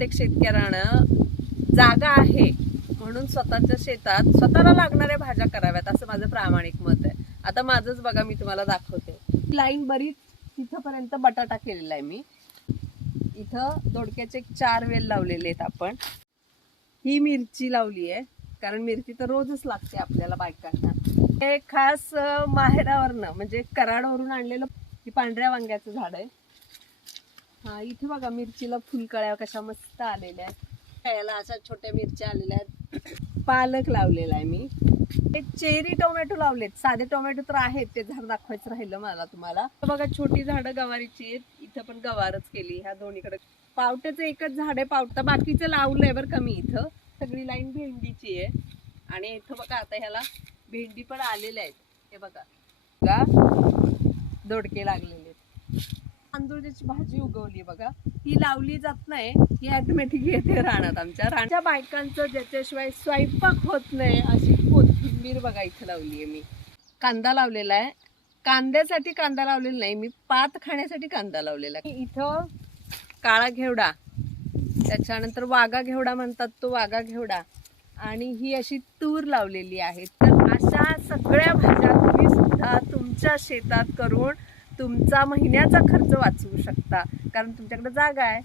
प्रत्येक शेतकऱ्यानं जागा आहे म्हणून स्वतःच्या शेतात स्वतःला लागणाऱ्या भाज्या कराव्यात असं माझं प्रामाणिक मत आहे. आता माझंच बघा, मी तुम्हाला दाखवते. लाईन बरीच तिथपर्यंत बटाटा केलेला आहे मी. इथं दोडक्याचे 4 वेल लावलेले आहेत आपण. ही मिरची लावली आहे कारण मिरची तर रोजच लागते आपल्याला बायकांना. हे खास माहेरावरनं म्हणजे कराडवरून आणलेलं ही पांढऱ्या वांग्याचं झाड आहे. हा, इथे बघा मिरचीला फुलकळ्या कशा मस्त आलेल्या आहेत. याला अशा छोट्या मिरच्या आलेल्या आहेत. पालक लावलेला आहे मी. हे चेरी टोमॅटो लावलेत. साधे टोमॅटो तर आहेत, ते झाड दाखवायचं राहिलं मला तुम्हाला. बघा छोटी झाडं गवारीची आहेत. इथं पण गवारच केली. ह्या दोन्हीकडे पावट्याचं एकच झाड आहे. पावटा बाकीचं लावलंय बरं का मी. इथं सगळी लाईन भेंडीची आहे. आणि इथं बघा आता ह्याला भेंडी पण आलेल्या आहेत. हे बघा दोडके लागलेले आहेत. तांदूळची भाजी उगवली बघा. ही लावली जात नाही, ही ऑटोमॅटिक येते रानात. आमच्या बायकांचं ज्याच्याशिवाय स्वयंपाक होत नाही अशी कोथिंबीर बघा इथं लावली आहे मी. कांदा लावलेला आहे. कांद्यासाठी कांदा लावलेला नाही मी, पात खाण्यासाठी कांदा लावलेला आहे. इथं काळा घेवडा, त्याच्यानंतर वाघा घेवडा म्हणतात तो वाघा घेवडा, आणि ही अशी तूर लावलेली आहे. तर अशा सगळ्या भाज्या तुम्ही सुद्धा तुमच्या शेतात करून तुमचा महिन्याचा खर्च वाचवू शकता, कारण तुमच्याकडे जागा आहे.